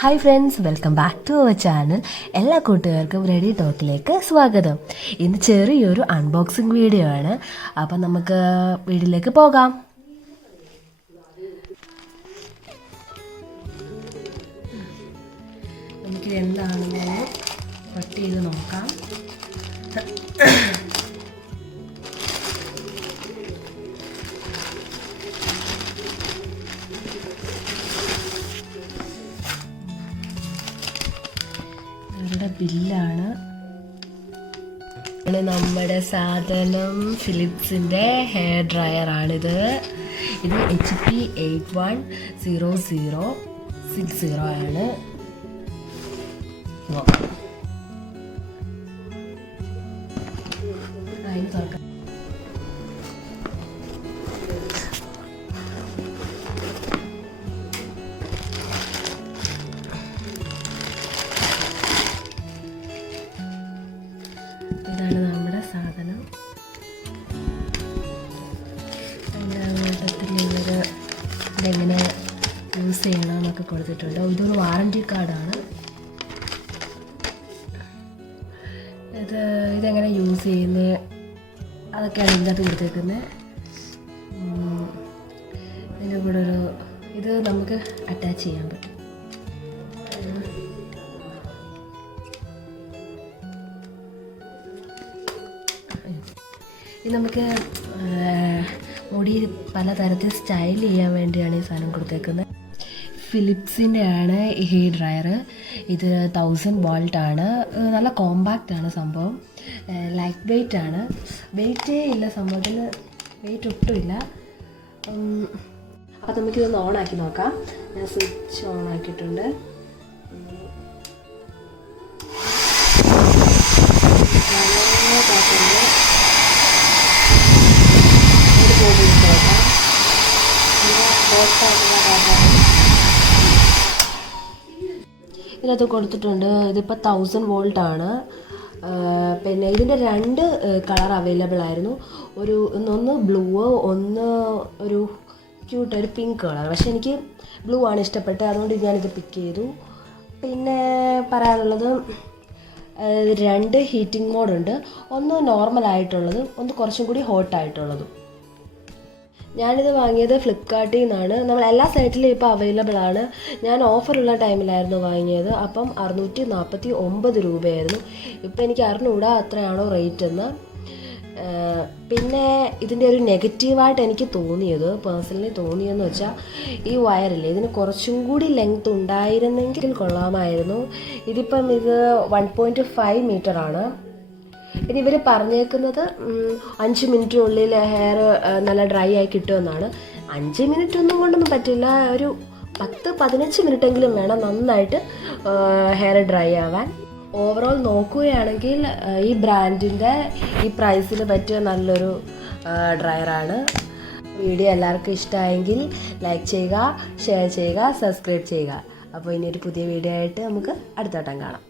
Hi friends, welcome back to our channel. എല്ലാ കൂട്ടുകാർക്കും ready ടോക്കിലേക്ക് സ്വാഗതം. ഇന്ന് ചെറിയൊരു അൺബോക്സിങ് വീഡിയോ ആണ്. അപ്പം നമുക്ക് വീഡിയോയിലേക്ക് പോകാം. നമുക്ക് എന്താണെന്ന് കട്ട് ചെയ്ത് നോക്കാം. ഇവരുടെ ബില്ലാണ്. നമ്മുടെ സാധനം ഫിലിപ്സിൻ്റെ ഹെയർ ഡ്രയറാണിത്. ഇത് HP 810060 ആണ്. അതിന് തുറക്കാം. ഇതാണ് നമ്മുടെ സാധനം. ഇതെങ്ങനെ യൂസ് ചെയ്യണം എന്നൊക്കെ കൊടുത്തിട്ടുണ്ട്. ഇതൊരു വാറൻറ്റി കാർഡാണ്. ഇതെങ്ങനെ യൂസ് ചെയ്യുന്നത് അതൊക്കെയാണ് ഇതിനകത്ത് കൊടുത്തേക്കുന്നത്. ഇതിൻ്റെ കൂടെ ഇത് നമുക്ക് അറ്റാച്ച് ചെയ്യാൻ പറ്റും. ഇത് നമുക്ക് മുടി പലതരത്തിൽ സ്റ്റൈൽ ചെയ്യാൻ വേണ്ടിയാണ് ഈ സാധനം കൊടുത്തേക്കുന്നത്. ഫിലിപ്സിൻ്റെ ആണ് ഈ ഹെയർ ഡ്രയർ. ഇത് 1000 വോൾട്ട് ആണ്. നല്ല കോമ്പാക്റ്റ് ആണ് സംഭവം. ലൈറ്റ് വെയ്റ്റ് ആണ്. വെയ്റ്റേ ഇല്ല സംഭവത്തിന്, വെയ്റ്റ് ഒട്ടുമില്ല. അപ്പോൾ നമുക്കിതൊന്ന് ഓണാക്കി നോക്കാം. ഞാൻ സ്വിച്ച് ഓൺ ആക്കിയിട്ടുണ്ട്. ഇതിനകത്ത് കൊടുത്തിട്ടുണ്ട്. ഇതിപ്പോൾ 1000 വോൾട്ട് ആണ്. പിന്നെ ഇതിൻ്റെ 2 കളർ അവൈലബിൾ ആയിരുന്നു. ഒന്ന് ബ്ലൂ, ഒന്ന് ഒരു ക്യൂട്ട് പിങ്ക് കളർ. പക്ഷെ എനിക്ക് ബ്ലൂ ആണ് ഇഷ്ടപ്പെട്ടത്, അതുകൊണ്ട് ഞാനിത് പിക്ക് ചെയ്തു. പിന്നെ പറയാനുള്ളത് 2 ഹീറ്റിംഗ് മോഡുണ്ട്. ഒന്ന് നോർമൽ ആയിട്ടുള്ളതും ഒന്ന് കുറച്ചും കൂടി ഹോട്ടായിട്ടുള്ളതും. ഞാനിത് വാങ്ങിയത് ഫ്ലിപ്കാർട്ടിൽ നിന്നാണ്. നമ്മൾ എല്ലാ സൈറ്റിലും ഇപ്പോൾ അവൈലബിൾ ആണ്. ഞാൻ ഓഫറുള്ള ടൈമിലായിരുന്നു വാങ്ങിയത്. അപ്പം 649 രൂപയായിരുന്നു. ഇപ്പം എനിക്ക് അറിഞ്ഞുകൂടാ അത്രയാണോ റേറ്റ് എന്ന്. പിന്നെ ഇതിൻ്റെ ഒരു നെഗറ്റീവായിട്ട് എനിക്ക് പേഴ്സണലി തോന്നിയെന്ന് വെച്ചാൽ ഈ വയറില്ലേ, ഇതിന് കുറച്ചും കൂടി ലെങ്ത് ഉണ്ടായിരുന്നെങ്കിൽ കൊള്ളാമായിരുന്നു. ഇതിപ്പം ഇത് 1.5 മീറ്ററാണ്. ഇനി ഇവർ പറഞ്ഞേക്കുന്നത് 5 മിനിറ്റിനുള്ളിൽ ഹെയർ നല്ല ഡ്രൈ ആയി കിട്ടുമെന്നാണ്. 5 മിനിറ്റ് ഒന്നും കൊണ്ടൊന്നും പറ്റില്ല. ഒരു 10-15 മിനിറ്റെങ്കിലും വേണം നന്നായിട്ട് ഹെയർ ഡ്രൈ ആവാൻ. ഓവറോൾ നോക്കുകയാണെങ്കിൽ ഈ ബ്രാൻഡിൻ്റെ ഈ പ്രൈസിന് പറ്റിയ നല്ലൊരു ഡ്രയറാണ്. വീഡിയോ എല്ലാവർക്കും ഇഷ്ടമായെങ്കിൽ ലൈക്ക് ചെയ്യുക, ഷെയർ ചെയ്യുക, സബ്സ്ക്രൈബ് ചെയ്യുക. അപ്പോൾ ഇനി ഒരു പുതിയ വീഡിയോ ആയിട്ട് നമുക്ക് അടുത്ത വട്ടം കാണാം.